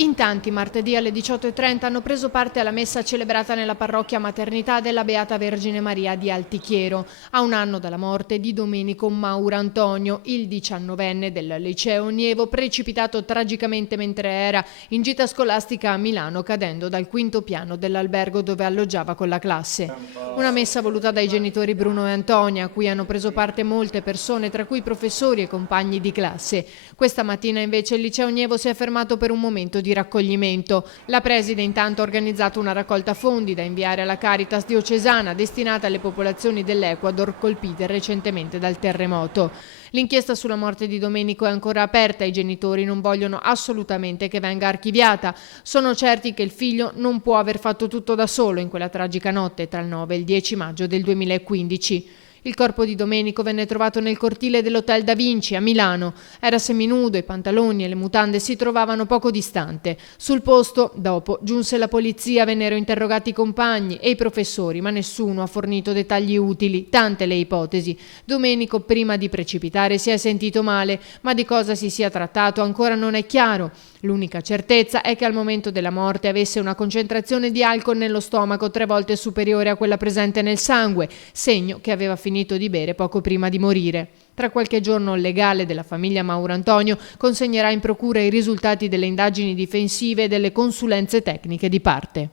In tanti martedì alle 18:30 hanno preso parte alla messa celebrata nella parrocchia Maternità della Beata Vergine Maria di Altichiero, a un anno dalla morte di Domenico Maurantonio, il 19enne del liceo Nievo, precipitato tragicamente mentre era in gita scolastica a Milano, cadendo dal quinto piano dell'albergo dove alloggiava con la classe. Una messa voluta dai genitori Bruno e Antonia, a cui hanno preso parte molte persone, tra cui professori e compagni di classe. Questa mattina invece il liceo Nievo si è fermato per un momento di raccoglimento. La preside intanto ha organizzato una raccolta fondi da inviare alla Caritas diocesana destinata alle popolazioni dell'Ecuador colpite recentemente dal terremoto. L'inchiesta sulla morte di Domenico è ancora aperta, i genitori non vogliono assolutamente che venga archiviata. Sono certi che il figlio non può aver fatto tutto da solo in quella tragica notte tra il 9 e il 10 maggio del 2015. Il corpo di Domenico venne trovato nel cortile dell'Hotel Da Vinci a Milano. Era seminudo, i pantaloni e le mutande si trovavano poco distante. Sul posto, dopo, giunse la polizia, vennero interrogati i compagni e i professori, ma nessuno ha fornito dettagli utili, tante le ipotesi. Domenico, prima di precipitare, si è sentito male, ma di cosa si sia trattato ancora non è chiaro. L'unica certezza è che al momento della morte avesse una concentrazione di alcol nello stomaco 3 volte superiore a quella presente nel sangue, segno che aveva finito di bere poco prima di morire. Tra qualche giorno il legale della famiglia Maurantonio consegnerà in procura i risultati delle indagini difensive e delle consulenze tecniche di parte.